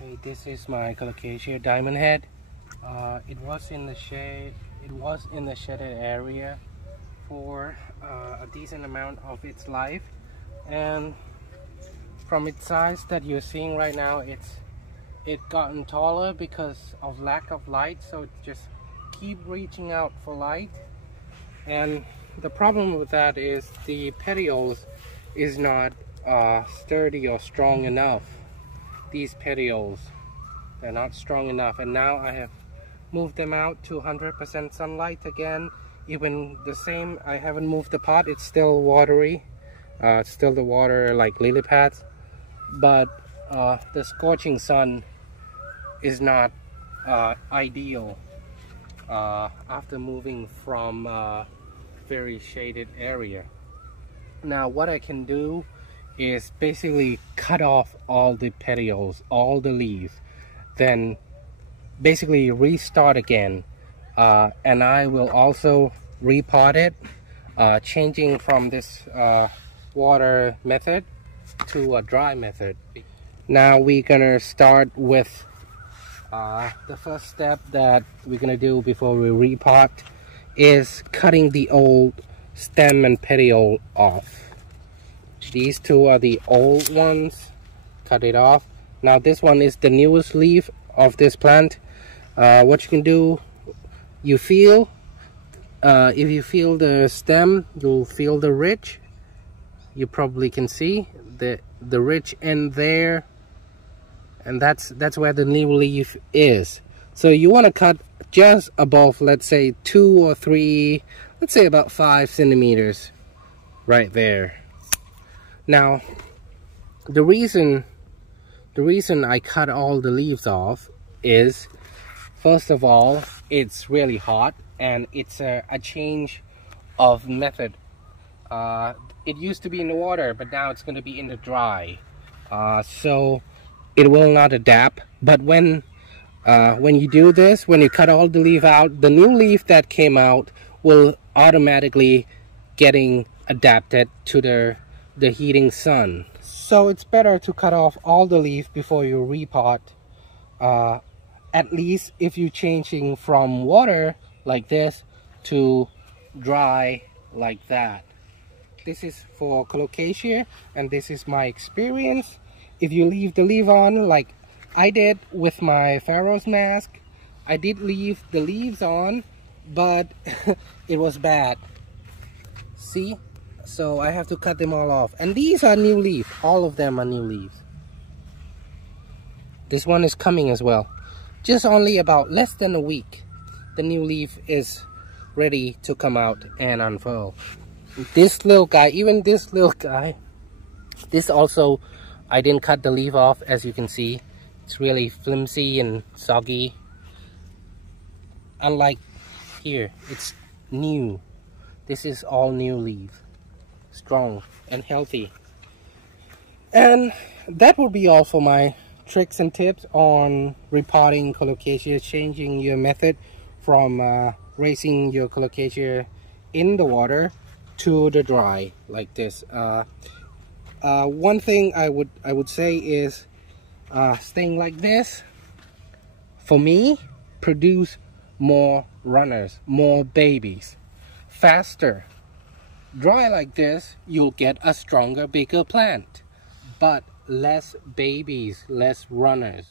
Okay, this is my Colocasia Diamond Head. It was in the shade. It was in the shaded area for a decent amount of its life, and from its size that you're seeing right now, it gotten taller because of lack of light. So it just keep reaching out for light, and the problem with that is the petioles is not sturdy or strong enough. These petioles, they're not strong enough, and now I have moved them out to 100% sunlight again. Even the same, I haven't moved the pot, it's still watery, it's still the water like lily pads, but the scorching sun is not ideal after moving from a very shaded area. Now what I can do is basically cut off all the petioles, all the leaves, then basically restart again, and I will also repot it, changing from this water method to a dry method. Now we're gonna start with the first step that we're gonna do before we repot is cutting the old stem and petiole off. These two are the old ones. Cut it off. Now this one is the newest leaf of this plant. What you can do, you feel, if you feel the stem, you'll feel the ridge. You probably can see the ridge end there, and that's where the new leaf is. So you want to cut just above, let's say 2 or 3, let's say about 5 centimeters right there. Now the reason I cut all the leaves off is, first of all, it's really hot, and it's a change of method. It used to be in the water, but now it's going to be in the dry, so it will not adapt. But when you do this, when you cut all the leaf out, the new leaf that came out will automatically getting adapted to the heating sun. So it's better to cut off all the leaf before you repot, at least if you're changing from water like this to dry like that. This is for Colocasia, and this is my experience. If you leave the leaf on like I did with my Pharaoh's mask, I did leave the leaves on, but it was bad. See? So I have to cut them all off. And these are new leaves. All of them are new leaves. This one is coming as well. Just only about less than a week, the new leaf is ready to come out and unfurl. This little guy, even this little guy, this also, I didn't cut the leaf off, as you can see. It's really flimsy and soggy. Unlike here, it's new. This is all new leaf. Strong and healthy. And that would be all for my tricks and tips on repotting Colocasia, changing your method from raising your Colocasia in the water to the dry like this. One thing I would say is staying like this, for me, produce more runners, more babies, faster. Dry like this, you'll get a stronger, bigger plant, but less babies, less runners.